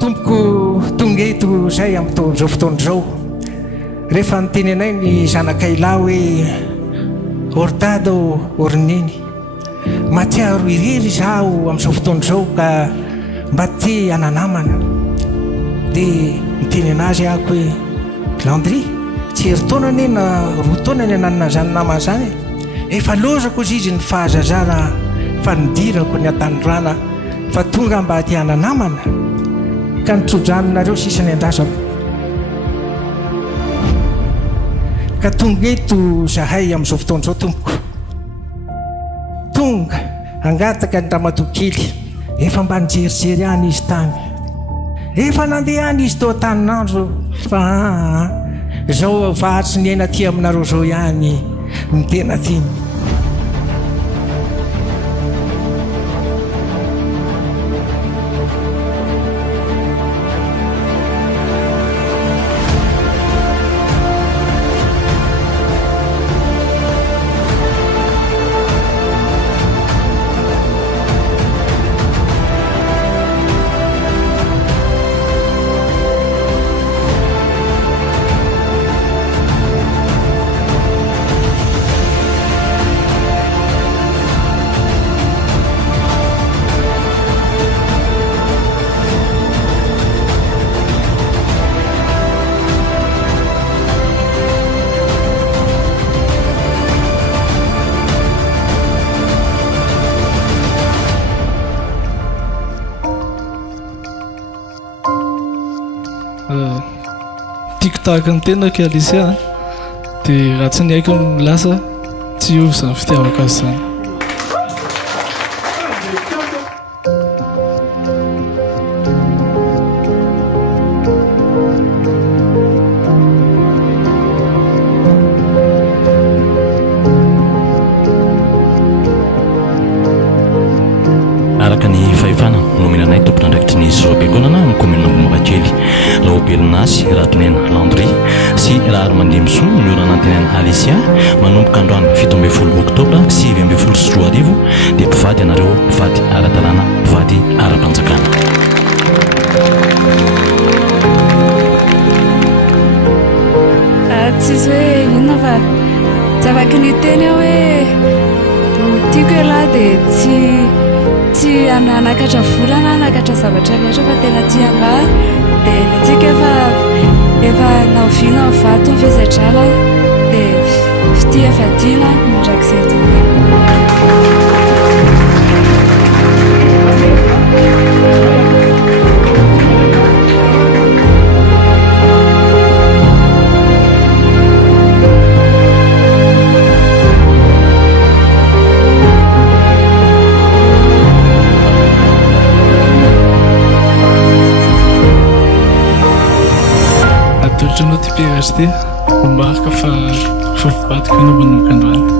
tompoko tonga eto zay amin'izao fotoan'izao rehefa niteny anay ny zanakailahy hoe ordado orniny matsiaro irery zaho amin'izao fotoan'izao ka mba te hananamana dia niteny anazy ahako hoe Landry tsy hery taona ane na roa taona ny ananana zany namana zany efa lozako izy izy ny fahazazana fa nidirako ny atanyrana fa tonga mba te hananamana ka nitsodraninareo sisany andrasako ka tonga eto zahay amin'izao fotoan'izao tompoko tonga angataka ny ramatokely efa mba nijerijery any izy tany efa nandeha any izy teo taninandro fa zao vahatsy ny aina ty aminareo zao ihany ny tena tiny tiako tahaka ny tenako Alicia dia raha tsy ny haiko ny lasa tsy ovy izany fitiavako azy izany. araka ny fahefana nomenanay tompon'andraikitry ny zoabegonana amin'ny commune Mabakely laobelinasy ratonena Landry sy raha ary mandeha misoa ny ora anantenana Alicia manomboka androany 17 oktobra 2024 dia mpivady anareo mpivady ara-dalàna mpivady ara-panjakana. Tsisy hoe inona fa zavaky ny teny aho hoe tiako ialahy dia tsy anakatra volana anakatra zavatra rehetra fa tena tia mba dia nitsika efa naoviana vato ny fezadrana dia fitia fadiana mandrakizay tony. Atolotry anao ty PHD mbaraka fa vivadiko anaovana mokandroany.